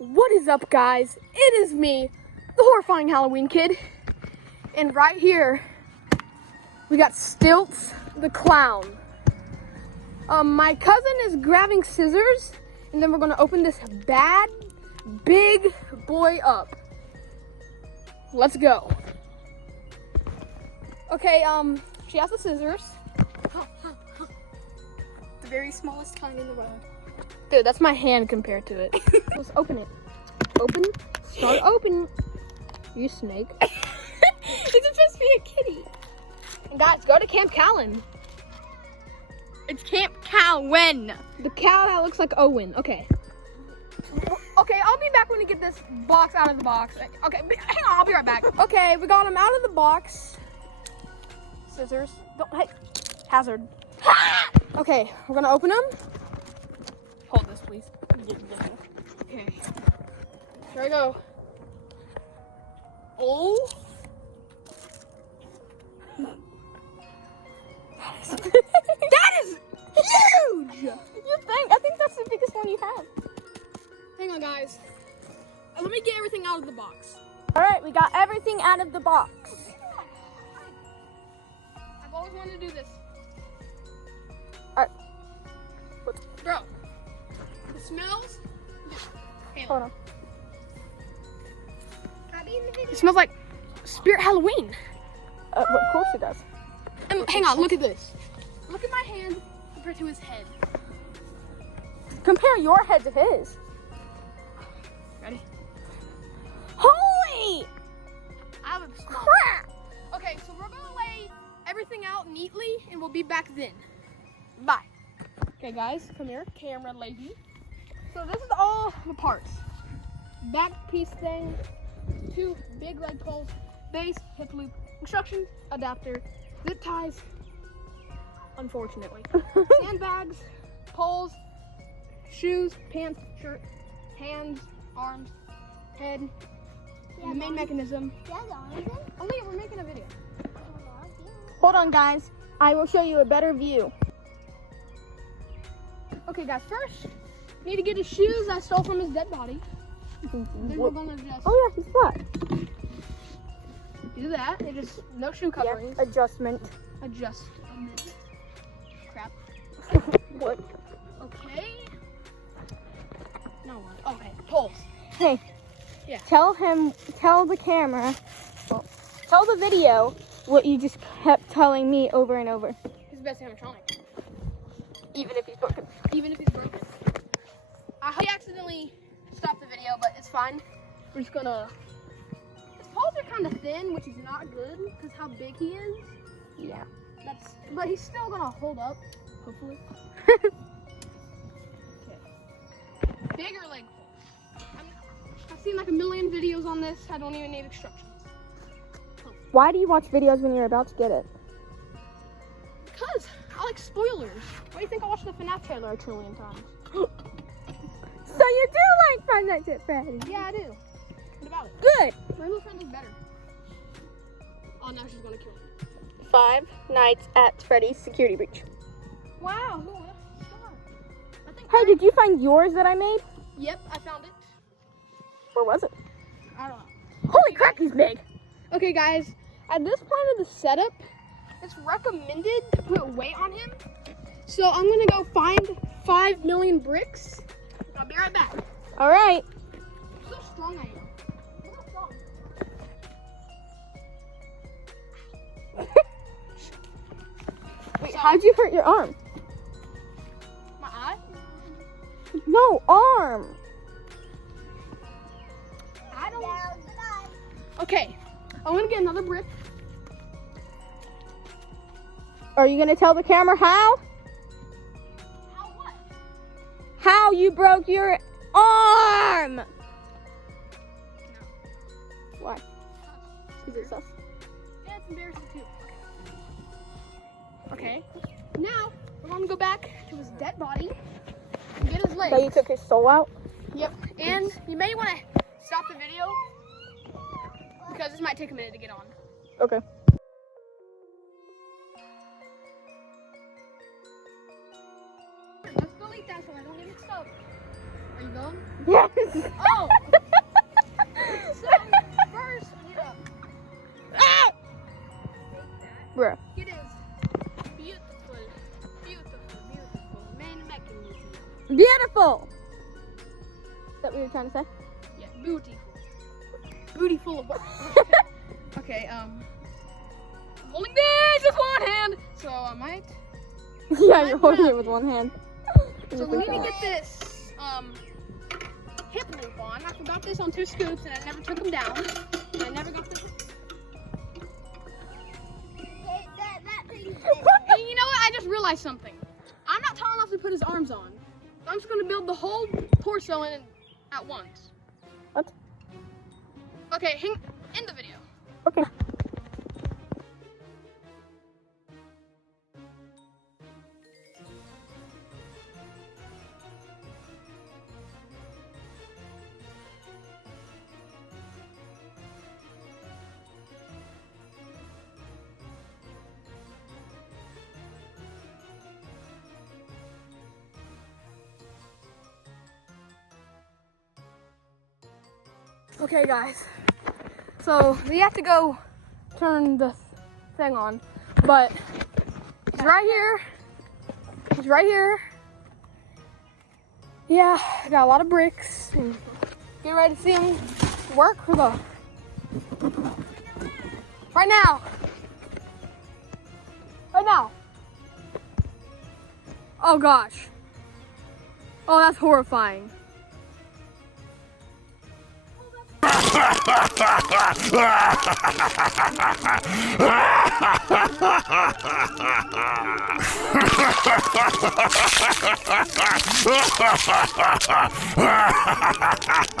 What is up, guys? It is me, the horrifying Halloween kid. And right here, we got Stilts the clown. My cousin is grabbing scissors, and then we're gonna open this bad, big boy up. Let's go. Okay, she has the scissors. The very smallest tongue in the world. Dude, that's my hand compared to it. Let's open it. Open. Start open. You snake. It's supposed to be a kitty. And guys, go to Camp Callan. It's Camp Cowan. The cow that looks like Owen. Okay. Okay, I'll be back when we get this box out of the box. Okay, hang on, I'll be right back. Okay, we got him out of the box. Scissors. Don't, hey, hazard. Okay, we're gonna open them. Hold this, please. Okay. Here we go. Oh. That is huge! You think? I think that's the biggest one you have. Hang on, guys. Let me get everything out of the box. All right, we got everything out of the box. I've always wanted to do this. All right. Bro, it smells. Hey, Hold on. it smells like Spirit Halloween. Of course it does. And hang on, look at this. Look at my hand compared to his head. Compare your head to his. Ready? Holy I have a small. crap! Okay, so we're gonna lay everything out neatly, and we'll be back then. Bye. Okay, guys, come here, camera lady. So this is all the parts. Back piece thing, 2 big leg poles, base, hip loop, instructions, adapter, zip ties, unfortunately. Sandbags, poles, shoes, pants, shirt, hands, arms, head, and the main mechanism. Only we're making a video. Hold on, guys. I will show you a better view. Okay, guys, first, we need to get his shoes I stole from his dead body. Then we're gonna just Oh yeah, he's black. do that. It is no shoe coverings. Yeah, adjustment. Adjust. Crap. What? Okay. No one. Okay, poles. Hey. Yeah. Tell the camera, well, tell the video what you just kept telling me over and over. He's the best animatronic. Even if he's broken. Even if he's broken. I hope he accidentally stopped the video, but it's fine. We're just gonna. His poles are kind of thin, which is not good because how big he is. Yeah. But he's still gonna hold up, hopefully. Okay. Bigger leg poles. I've seen like a million videos on this. I don't even need instructions. Why do you watch videos when you're about to get it? Because I like spoilers. Why do you think I watched the FNAF trailer a trillion times? So you do like Five Nights at Freddy's? Yeah, I do. What about it? Good. My little friend is better. Oh, now she's gonna kill me. Five Nights at Freddy's security breach. Wow. Who? I think. Hey, did you find yours that I made? Yep, I found it. Or was it? I don't know. Holy crap, he's big. Okay, guys. At this point of the setup, it's recommended to put weight on him. So I'm gonna go find 5 million bricks. I'll be right back. All right. Look how strong I am. Look how strong. Wait, how'd you hurt your arm? My eye? No, arm. I don't. Okay, I'm gonna get another brick. Are you gonna tell the camera how? How what? How you broke your arm? No. Why? Is it sus? Yeah, it's embarrassing too. Okay. Now we're gonna go back to his dead body and get his legs. So you took his soul out? Yep. And you may want to stop the video because this might take a minute to get on. Okay. Let's delete that so I don't get mixed up. Are you going? Yes. Oh! So, first, Ah! Bruh. it is beautiful, beautiful, beautiful main mechanism. Beautiful. Is that what you're trying to say? Yeah, beautiful. Beautiful of what? Okay, I'm holding this with one hand, so I might. Yeah, you're holding it with one hand. So we need to get this hip loop on. I forgot this on 2 scoops and I never took them down. And I never got this. And you know what? I just realized something. I'm not tall enough to put his arms on. So I'm just going to build the whole torso in at once. What? Okay, end the video. Okay. Okay, guys. So we have to go turn this thing on, but it's right here. It's right here. Yeah, I got a lot of bricks. And get ready to see them work for the right now. Right now. Oh gosh. Oh, that's horrifying.